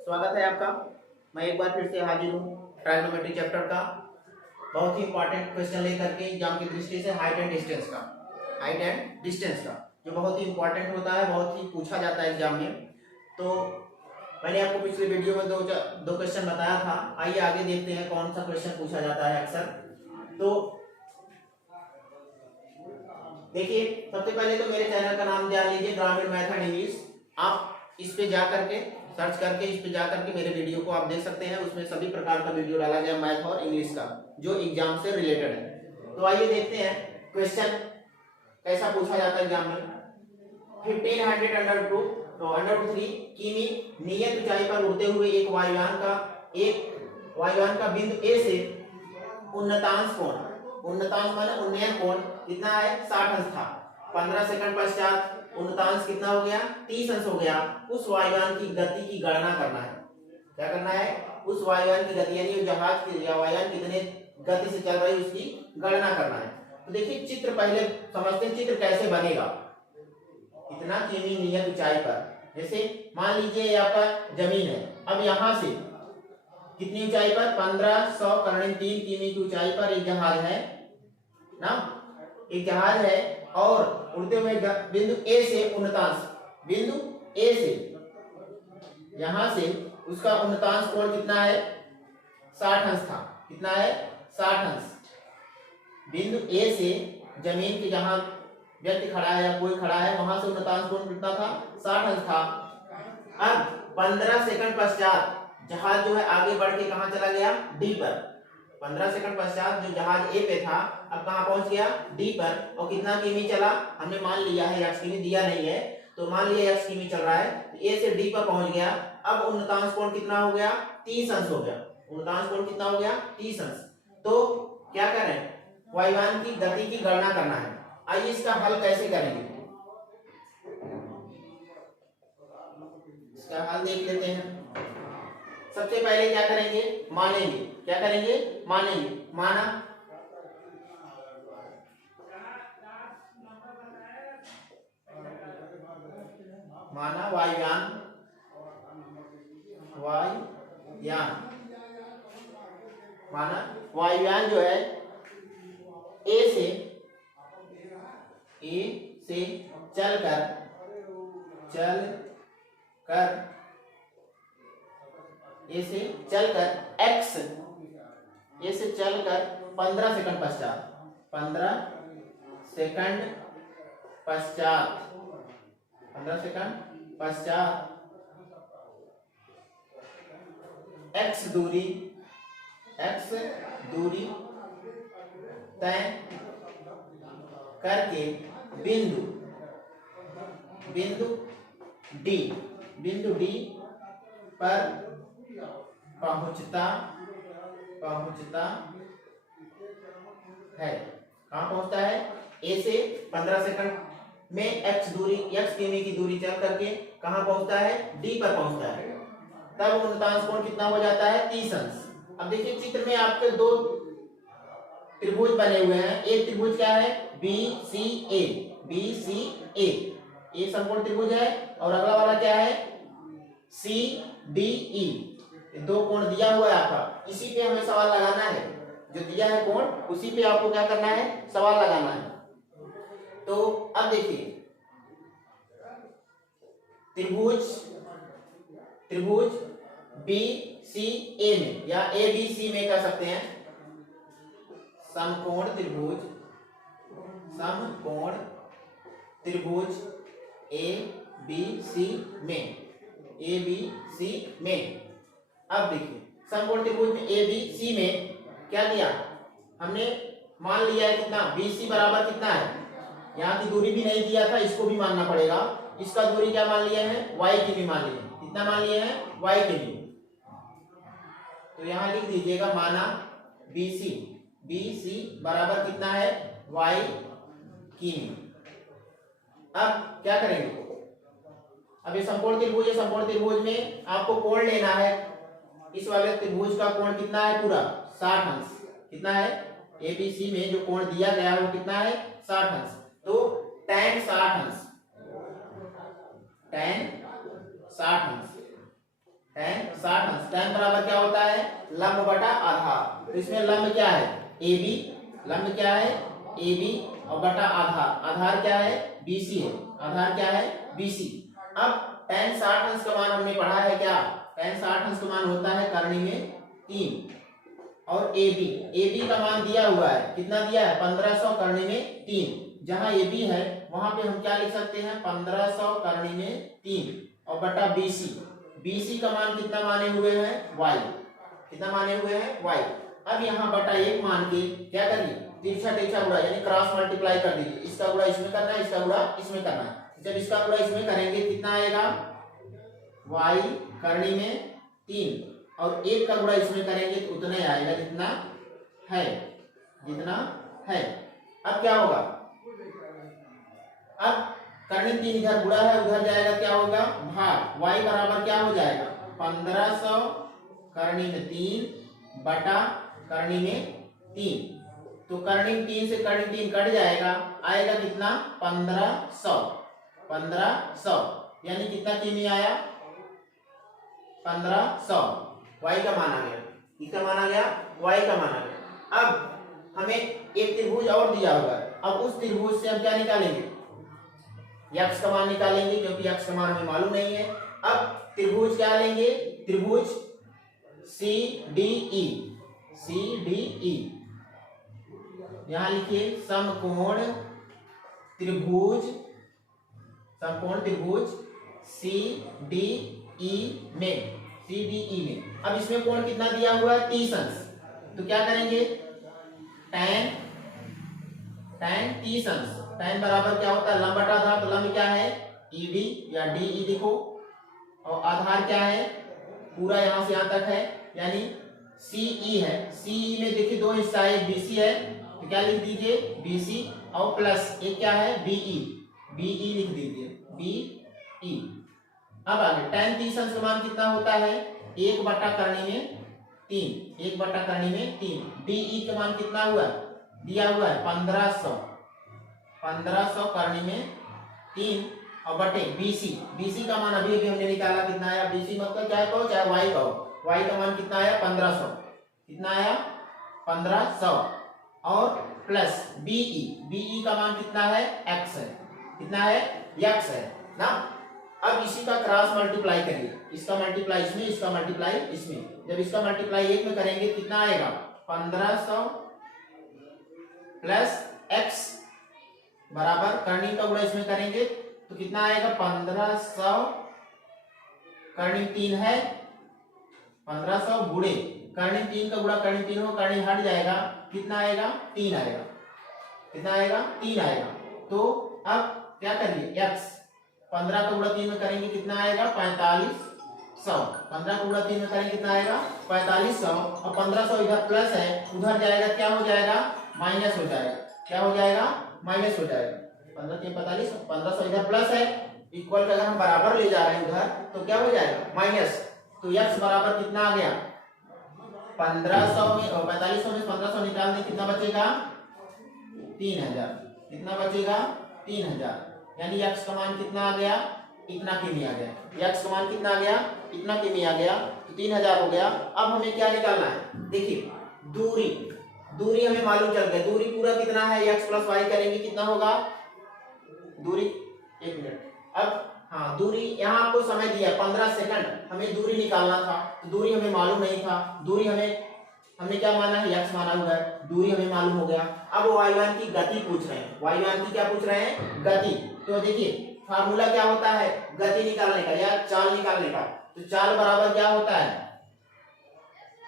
स्वागत है आपका। मैं एक बार फिर से हाजिर हूँ ट्राइगोनोमेट्री चैप्टर का बहुत ही इंपॉर्टेंट क्वेश्चन लेकर के एग्जाम की दृष्टि से हाइट एंड डिस्टेंस का जो बहुत ही इंपॉर्टेंट होता है, बहुत ही पूछा जाता है एग्जाम में। तो मैंने आपको पिछले वीडियो में दो क्वेश्चन बताया था। आइए आगे देखते हैं कौन सा क्वेश्चन पूछा जाता है अक्सर। तो देखिए, सबसे पहले तो मेरे चैनल का नाम जान लीजिए, ग्रामीण मैथ एंड इंग्लिश। आप इस पे जा करके सर्च करके इस पे जा करके मेरे वीडियो को आप देख सकते हैं। उसमें सभी प्रकार का वीडियो डाला गया मैथ और इंग्लिश का जो एग्जाम से रिलेटेड है। तो आइए देखते हैं क्वेश्चन कैसा पूछा जाता है एग्जाम में। 1500 अंडर 3 किमी नियत ऊंचाई पर उड़ते हुए एक वायुयान का बिंदु ए से उन्नतांश माने उन्नयन कोण कितना है 60 अंश था। 15 सेकंड पश्चात उन्नतांश कितना हो गया 30 अंश हो गया। उस वायुयान की गति की गणना करना है। क्या करना है? उस वायुयान की गति यानी जहाज की या वायुयान कितने गति से चल रही है उसकी गणना करना है। तो देखिए चित्र पहले समझते हैं, चित्र कैसे बनेगा। इतना किमी नियत ऊंचाई पर, जैसे मान लीजिए ये आपका जमीन है। अब यहाँ से कितनी ऊंचाई पर 1500 किमी की ऊंचाई पर एक जहाज है ना, एक जहाज है और उड़ते हुए बिंदु ए से उन्नतांश, बिंदु ए से यहां से उसका उन्नतांश कोण कितना है 60 अंश था। कितना है 60 अंश। बिंदु ए से जमीन के जहां व्यक्ति खड़ा है या कोई खड़ा है वहां से उन्नतांश कोण कितना था 60 अंश था। अब 15 सेकंड पश्चात जहाज जो है आगे बढ़ के कहां चला गया डी पर। 15 सेकंड पश्चात जो जहाज ए पे था अब कहां पहुंच गया डी पर। और कितना किमी चला हमने मान लिया है, x किमी दिया नहीं है तो मान लिया x किमी चल रहा है। तो ए से डी पर पहुंच गया। अब उन्नतांश कोण कितना हो गया 30 अंश हो गया। उन्नतांश कोण कितना हो गया 30 अंश। तो क्या करें, वायुयान की गति की गणना करना है। आइए इसका हल कैसे करेंगे, इसका हल देख लेते हैं। सबसे पहले क्या करेंगे, मानेंगे। क्या करेंगे? मानेंगे। माना वायुयान माना वायुयान जो है ए से चलकर ए से चलकर 15 सेकंड पश्चात x दूरी तय करके बिंदु डी पर पहुंचता है। कहां पहुंचता है? ए से 15 सेकंड में x किमी की दूरी चल करके कहां पहुंचता है डी पर पहुंचता है। तब उन्नतांश कोण कितना हो जाता है 30 अंश। अब देखिए चित्र में आपके दो त्रिभुज बने हुए हैं। एक त्रिभुज क्या है BCA, ये समकोण त्रिभुज है। और अगला वाला क्या है CDE। दो कोण दिया हुआ है आपका, इसी पे हमें सवाल लगाना है। जो दिया है कोण उसी पे आपको क्या करना है सवाल लगाना है। तो अब देखिए त्रिभुज BCA में या ABC में कह सकते हैं समकोण त्रिभुज ABC में। अब देखिए समकोण त्रिभुज में ABC में क्या किया हमने, मान लिया है कितना BC बराबर कितना है, यहाँ की दूरी भी नहीं दिया था, इसको भी मानना पड़ेगा। इसका दूरी क्या मान लिया है y किमी मान लिया है। कितना मान लिया है y किमी। तो यहाँ लिख दीजिएगा माना BC बराबर कितना है y किमी। अब क्या करेंगे, अब ये समकोण त्रिभुज में आपको कोण लेना है। इस वाले त्रिभुज का कोण कितना है पूरा 60 अंश। कितना है ABC में जो कोण दिया गया है वो कितना है 60 अंश। तो tan 60 अंश, tan 60 अंश, tan 60 अंश। tan बराबर क्या होता है, लंब बटा आधार। तो इसमें लंब क्या है, AB, लंब क्या है AB और बटा आधार, आधार क्या है BC है, आधार क्या है BC। अब tan 60 अंश का मान हमने पढ़ा है क्या, tan 60 अंश का मान होता है करनी में 3, और AB का मान दिया हुआ है, कितना दिया है 1500 करनी में 3। जहां AB है वहां पे हम क्या लिख सकते हैं 1500 करनी में 3 और बटा BC का मान कितना माने हुए हैं y, कितना माने हुए हैं y। अब यहाँ बटा 1 मान के क्या करिए, तिरछा तिरछा गुणा यानी क्रॉस मल्टीप्लाई कर दीजिए। इसका गुणा इसमें करना है, इसका गुणा इसमें करना है। जब इसका गुणा इसमें करेंगे कितना आएगा y करनी में 3 और 1 का गुणा इसमें करेंगे तो उतना ही आएगा जितना है, जितना है। अब क्या होगा, अब करनी 3 इधर गुणा है उधर जाएगा, क्या होगा भाग, y बराबर क्या हो जाएगा 1500 करनी में 3 बटा करनी में 3। तो करनी में 3 से करनी 3 कट जाएगा, आएगा कितना 1500 यानी कितना किमी आया 1500, y का मान आ गया, किसका मान आ गया y का मान आ गया। अब हमें एक त्रिभुज और दिया हुआ है, अब उस त्रिभुज से हम क्या निकालेंगे, x का मान निकालेंगे क्योंकि x का मान हमें मालूम नहीं है। अब त्रिभुज क्या लेंगे, त्रिभुज CDE, यहां लिखिए समकोण त्रिभुज, समकोण त्रिभुज CDE में। अब इसमें कोण कितना दिया हुआ है 30 अंश, तो क्या करेंगे tan 30 अंश, tan बराबर क्या होता है लंब बटा आधार, तो लंब क्या है ED या DE लिखो, और आधार क्या है पूरा यहां से यहां तक है यानी CE है। CE में देखिए दो हिस्सा है, BC है तो क्या लिख दीजिए BC और प्लस एक क्या है BE लिख दीजिए BE। अब आगे tan 30 अंश का मान कितना होता है 1 बटा करनी में 3, 1 बटा करनी में 3। DE का मान कितना हुआ दिया हुआ है 1500 करनी में 3 और बटे BC का मान अभी हमने निकाला कितना आया, BC मतलब क्या कहो चाहे y कहो, y का मान कितना आया 1500, कितना आया 1500 और प्लस BE का मान कितना है x है, कितना है x है ना। अब इसी का क्रॉस मल्टीप्लाई करिए, इसका मल्टीप्लाई इसमें, इसका मल्टीप्लाई इसमें। जब इसका मल्टीप्लाई एक में करेंगे कितना आएगा 1500 प्लस x बराबर करनी का गुणा इसमें करेंगे तो कितना आएगा 1500 करनी 3 है 1500 गुणे करनी 3 का गुणा करनी 3 हो, करनी हट जाएगा कितना आएगा 3 आएगा, कितना आएगा 3 आएगा। तो अब क्या करिए x 15 का गुणा 3 में करेंगे कितना आएगा 4500, 15 का गुणा 3 में करेंगे कितना आएगा 4500 और 1500 इधर प्लस है उधर जाएगा क्या हो जाएगा माइनस हो जाएगा, क्या हो जाएगा माइनस हो जाएगा। 15 3 45, 1500 इधर प्लस है, इक्वल का अगर हम बराबर ले जा रहे हैं उधर तो क्या हो जाएगा माइनस। तो x बराबर कितना आ गया 1500 में और 4500 में 1500 निकाल दें कितना बचेगा 3000, कितना बचेगा 3000 यानी x का मान कितना आ गया इतना किमी आ गया, x का मान कितना आ गया इतना किमी आ गया, तो 3000 हो गया। अब हमें क्या निकालना है, देखिए दूरी हमें मालूम चल गया, दूरी पूरा कितना है x प्लस y करेंगे कितना होगा दूरी, एक मिनट। अब हाँ दूरी यहाँ आपको समय दिया 15 सेकंड, हमें दूरी निकालना था तो दूरी हमें मालूम नहीं था, दूरी हमने क्या माना है x माना हुआ है, दूरी हमें मालूम हो गया। अब वायुयान की गति पूछ रहे हैं, वायुयान की क्या पूछ रहे हैं गति। तो देखिए फार्मूला क्या होता है गति निकालने का या चाल निकालने का, तो चाल बराबर क्या होता है,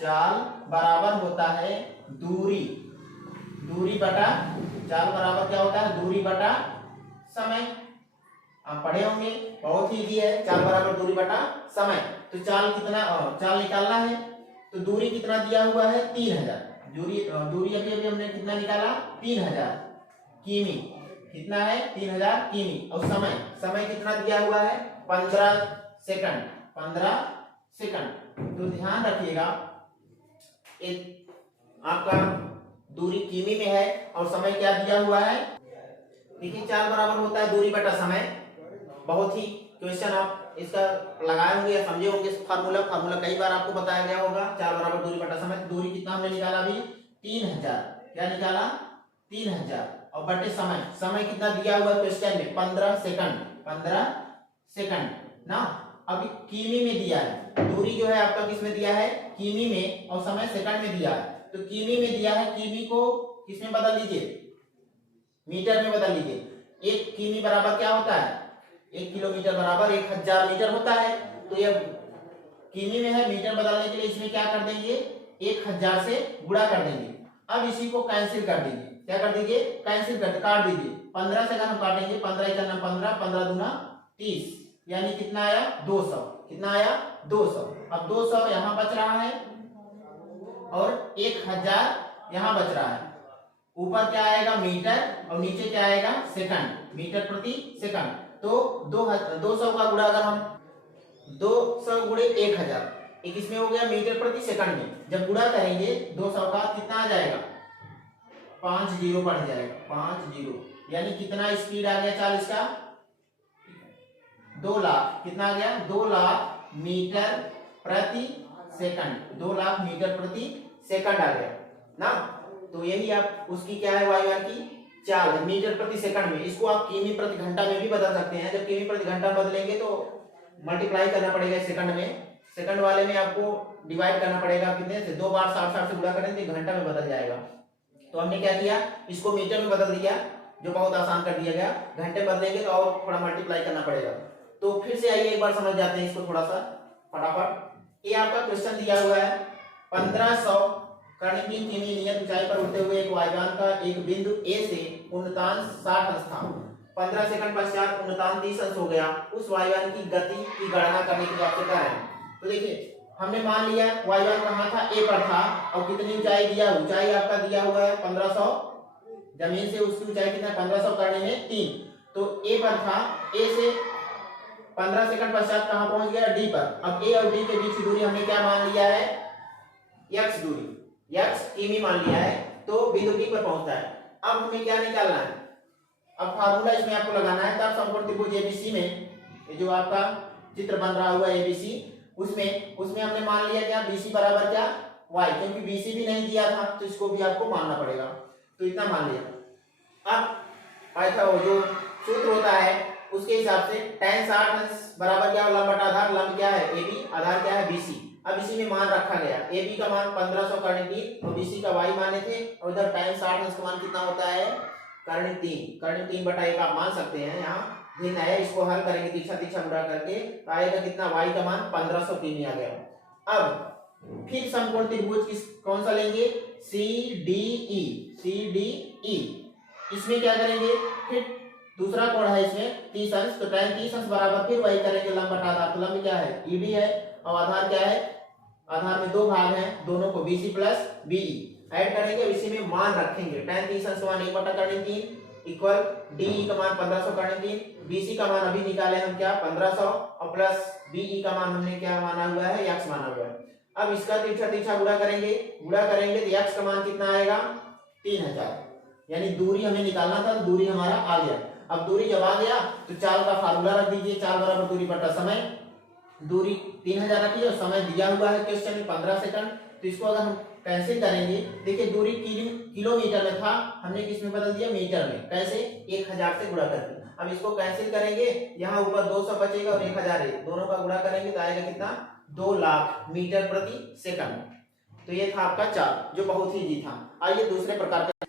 चाल बराबर होता है दूरी बटा, चाल बराबर क्या होता है दूरी बटा समय। आप पढ़े होंगे बहुत ही इजी है, चाल बराबर दूरी बटा समय। तो चाल कितना चाल निकालना है तो दूरी कितना दिया हुआ है 3000, दूरी अभी हमने कितना निकाला 3000 किमी, कितना है 3000 किमी। और समय कितना दिया हुआ है 15 सेकंड। तो ध्यान रखिएगा एक आपका दूरी किमी में है और समय क्या दिया हुआ है, देखिए चाल बराबर होता है दूरी बटा समय। बहुत ही क्वेश्चन आप इसका लगाए होंगे या समझे होंगे फार्मूला कई बार आपको बताया गया होगा। 4 बराबर दूरी बटा समय। दूरी कितना हमने निकाला अभी 3000। क्या निकाला 3000 और बटे समय कितना दिया हुआ क्वेश्चन में 15 सेकंड ना। अभी किमी में दिया है, दूरी जो है आपका किस में दिया है किमी में, और समय सेकंड में दिया है। तो किमी में दिया है, किमी को किस में बदल लीजिए मीटर में बदल लीजिए। 1 किमी बराबर क्या होता है 1 किलोमीटर बराबर 1000 मीटर होता है। तो ये किमी में है, मीटर बदलने के लिए इसमें क्या कर देंगे 1000 से गुणा कर देंगे। अब इसी को कैंसिल कर दीजिए। क्या कर दीजिए कैंसिल कर काट दीजिए। 15 से अगर हम काटेंगे 15 × 15 15 दूना 30, यानी कितना आया 200। कितना आया 200। अब 200 यहाँ बच रहा है और 1000 यहाँ बच रहा है। ऊपर क्या आएगा मीटर और नीचे क्या आएगा सेकंड, मीटर प्रति सेकंड। तो 200 का गुणा अगर हम 200 गुणे 1000, किस में हो गया मीटर प्रति सेकंड में। जब गुणा करेंगे 200 का कितना आ जाएगा 5 जीरो बढ़ जाएगा 5 जीरो, यानी कितना स्पीड आ गया 40 का 2 लाख। कितना आ गया 2 लाख मीटर प्रति सेकंड। 2 लाख मीटर प्रति सेकंड आ गया ना। तो यही आप उसकी क्या है वायुयान की चाल है मीटर प्रति सेकंड में। इसको आप किमी प्रति घंटा में भी बदल सकते हैं। जब किमी प्रति घंटा बदलेंगे तो मल्टीप्लाई करना पड़ेगा सेकंड में। सेकंड वाले में आपको डिवाइड करना पड़ेगा कितने से 2 बार 60 से गुणा करेंगे तो घंटा में बदल जाएगा। तो हमने क्या किया इसको मीटर में बदल दिया, जो बहुत आसान कर दिया गया। घंटे बदलेंगे तो और थोड़ा मल्टीप्लाई करना पड़ेगा। तो फिर से आइए एक बार समझ जाते हैं इसको थोड़ा सा फटाफट। ये आपका क्वेश्चन दिया हुआ है 1500 कर्णिकीय किमी नियत ऊंचाई पर उड़ते हुए एक वायुयान का एक बिंदु ए से उन्नतांश 60 अंश था। 15 सेकंड पश्चात उन्नतांश 30 अंश हो गया। उस वायुयान की गति की गणना करने की बात कर रहे हैं। तो देखिए हमने मान लिया वायुयान कहाँ था ए पर था और कितनी ऊंचाई दिया, ऊंचाई आपका दिया हुआ है 1500, जमीन से उसकी ऊंचाई कितना 1500 करने में 3। तो ए पर था, ए से 15 सेकंड पश्चात कहां पहुंच गया डी पर। अब ए और डी के बीच की दूरी हमने क्या मान लिया है x दूरी, x किमी मान लिया है। तो बिंदु डी पर पहुंचता है। अब हमें क्या निकालना है, अब फार्मूला इसमें आपको लगाना है। तब समकोण त्रिभुज एबीसी में ये जो आपका चित्र बन रहा हुआ है एबीसी, उसमें हमने मान लिया क्या बीसी बराबर क्या y, क्योंकि बीसी भी नहीं दिया था तो इसको भी आपको मानना पड़ेगा। तो इतना मान लिया। अब ऐसा वो जो सूत्र होता है उसके हिसाब से tan 60 अंश बराबर क्या लंब बटा आधार। लंब क्या है AB, आधार क्या है BC। अब इसी में मान रखा गया। AB का मान 1500 कर्ण 3 और BC का y माने थे, और इधर tan 60 अंश का मान कितना होता है कर्ण 3 बटा 1 आप मान सकते हैं। यहाँ भिन्न है, इसको हल करेंगे तीक्षा गुणा करके तो आएगा कितना y का मान 1500 किमी आ गया। अब फिर समकोण त्रिभुज किस कौन सा लेंगे CDE। इसमें क्या करेंगे फिर दूसरा कोण है इसमें 30 अंश, तो tan 30 अंश बराबर फिर वही करेंगे लंब बटा आधार। तो लंब क्या है ED है और आधार क्या है, आधार में 2 भाग हैं, दोनों को BC प्लस BE ऐड करेंगे और इसी में मान रखेंगे। tan 30 अंश मान 1 बटा कर्ण 3 इक्वल DE का मान 1500 कर्ण 3, BC का मान अभी निकाले हम क्या 1500 और प्लस BE का मान हमने क्या माना हुआ है x माना हुआ है। अब इसका तीक्षा गुणा करेंगे तो x का मान कितना आएगा 3000, यानी दूरी हमें निकालना था तो दूरी हमारा आ गया। अब दूरी जब आ गया तो चाल का फार्मूला रख दीजिए, चाल बराबर दूरी बटा समय। दूरी 3000 रखिए और समय दिया हुआ है क्वेश्चन में 15 सेकंड। तो इसको अगर हम कैसे करेंगे, देखिए दूरी किलोमीटर में था, हमने किस में बदल दिया मीटर में। कैसे 1000 से गुणा करके। अब इसको कैंसिल करेंगे, यहाँ ऊपर 200 बचेगा और 1000 है, दोनों का गुणा करेंगे तो आएगा कितना 2 लाख मीटर प्रति सेकंड। तो ये था आपका चाल जो बहुत ही इजी था। आइए दूसरे प्रकार का,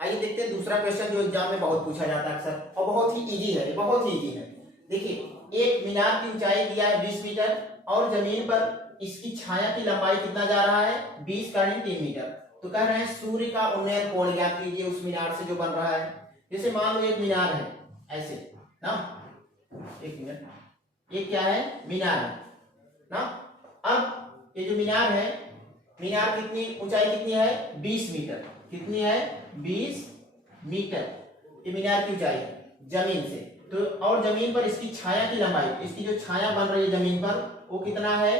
आइए देखते हैं दूसरा क्वेश्चन जो एग्जाम में बहुत पूछा जाता है अक्सर और बहुत ही इजी है, बहुत ही इजी है। देखिए एक मीनार की ऊंचाई दिया है 20 मीटर और जमीन पर इसकी छाया की लंबाई कितना जा रहा है 20 कर्ण 3 मीटर। तो कह रहे हैं सूर्य का उन्नयन कोण ज्ञात कीजिए उस मीनार से जो बन रहा है। जैसे मान लो एक मीनार है ऐसे ना, एक मिनट, ये क्या है मीनार है ना। अब ये जो मीनार है, मीनार कितनी ऊंचाई कितनी है 20 मीटर। कितनी है 20 मीटर ये मीनार की ऊंचाई है जमीन से। तो और जमीन पर इसकी छाया की लंबाई, इसकी जो छाया बन रही है जमीन पर वो कितना है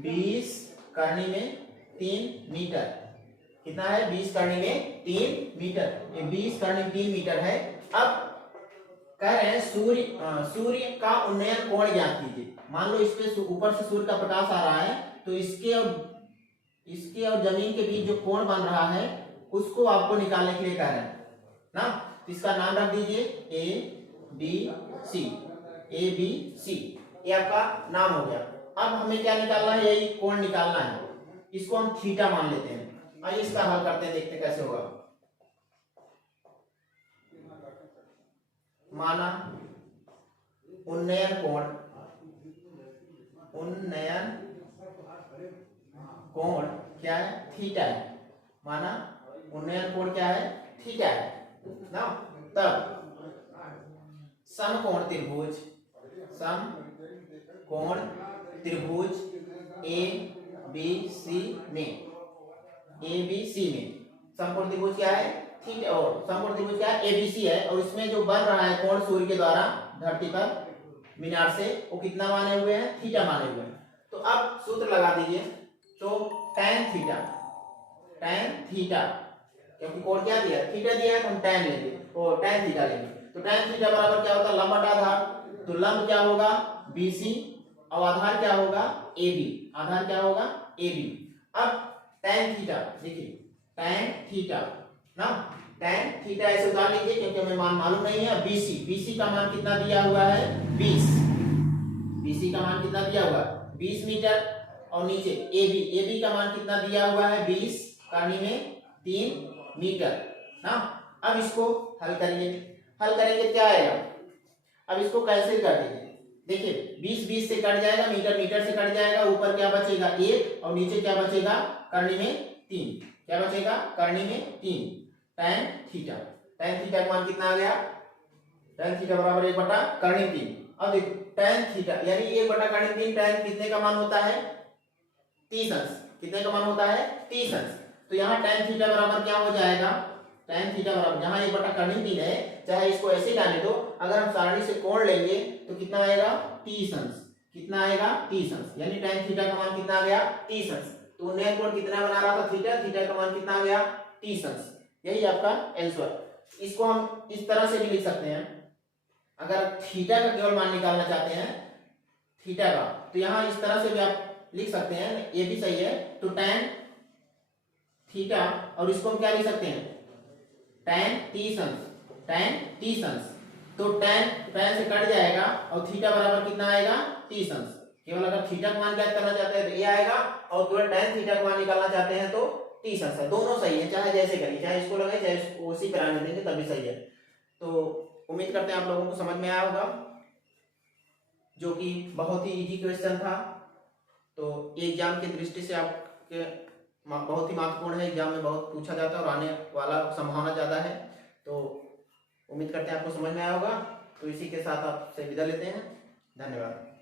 20 कर्णी में 3 मीटर। कितना है 20 कर्णी में 3 मीटर, ये 20 कर्णी में 3 मीटर है। अब कह रहे हैं सूर्य का उन्नयन कोण ज्ञात कीजिए। मान लो इस पे ऊपर से सूर्य का प्रकाश आ रहा है, तो इसके और जमीन के बीच जो कोण बन रहा है उसको आपको निकालने के लिए कह रहे हैं ना। तो इसका नाम रख दीजिए ABC। ABC ये आपका नाम हो गया। अब हमें क्या निकालना है, यही कोण निकालना है। इसको हम थीटा मान लेते हैं। आइए इसका हल करते हैं, देखते हैं कैसे होगा। माना उन्नयन कोण क्या है, थीटा है। माना उन्नयन कोण क्या है, थीटा है ना। तब समकोण त्रिभुज ABC में समकोण त्रिभुज क्या है, थीटा, और समकोण त्रिभुज क्या है, ABC है। और इसमें जो बन रहा है कोण सूर्य के द्वारा धरती पर मीनार से, वो कितना माने हुए हैं, थीटा माने हुए हैं। तो अब सूत्र लगा दीजिए। तो tan थीटा, क्योंकि कोण क्या दिया है, थीटा दिया है, तो हम tan लेंगे, और tan थीटा लेंगे। तो tan थीटा बराबर क्या होता है, लंब बटा आधार। तो लंब क्या होगा, BC, और आधार क्या होगा, AB। आधार क्या होगा, AB। अब tan थीटा देखिए, tan थीटा ना, tan थीटा ऐसे उतार लीजिए क्योंकि हमें मान मालूम नहीं है। BC का मान कितना दिया हुआ है, 20। BC का मान कितना दिया हुआ है, 20 मीटर। और नीचे AB का मान कितना दिया हुआ है, 20, करनी में 3 मीटर ना। अब इसको हल करिए, हल करेंगे क्या आएगा। अब इसको कैंसिल कर दीजिए। देखिए 20 से कट जाएगा, मीटर से कट जाएगा, ऊपर क्या बचेगा 1, और नीचे क्या बचेगा, करनी में 3। क्या बचेगा, करनी में 3। tan थीटा का मान कितना आ गया, tan थीटा बराबर 1 बटा करनी 3। अब देखो tan थीटा यानी 1 बटा करनी 3, tan कितने का मान होता है, 30 अंश। कितने का मान होता है, 30 अंश। तो यहाँ tan थीटा बराबर क्या हो जाएगा, tan थीटा बराबर, यहाँ 1 बटा करनी 3 है, चाहे इसको ऐसे ही लाने दो, अगर हम सारणी से कोण लेंगे तो कितना आएगा, 30 अंश। कितना आएगा, 30 अंश। यानी tan थीटा का मान कितना आ गया, 30 अंश। तो उन्नयन कोण कितना बना रहा था, थीटा का मान कितना आ गया, 30 अंश। यही आपका आंसर। इसको हम इस तरह से भी लिख सकते हैं, अगर थीटा का केवल मान निकालना चाहते हैं, थीटा का, तो यहाँ इस तरह से भी आप लिख सकते हैं, ये भी सही है। तो tan थीटा, और इसको हम क्या लिख सकते हैं, tan 30 अंश। तो tan से कट जाएगा, और थीटा बराबर कितना आएगा, 30 अंश। केवल अगर थीटा का मान ज्ञात करना चाहते हैं तो ये आएगा, और केवल tan थीटा का मान निकालना चाहते हैं तो 30 अंश है। दोनों सही है, चाहे जैसे करिए, चाहे इसको लगाए चाहे इसको, उसी पर आने देंगे तभी सही है। तो उम्मीद करते हैं आप लोगों को समझ में आया होगा, जो कि बहुत ही इजी क्वेश्चन था। तो एग्जाम की दृष्टि से आपके बहुत ही महत्वपूर्ण है, एग्जाम में बहुत पूछा जाता है और आने वाला संभावना ज़्यादा है। तो उम्मीद करते हैं आपको समझ में आया होगा। तो इसी के साथ आपसे विदा लेते हैं, धन्यवाद।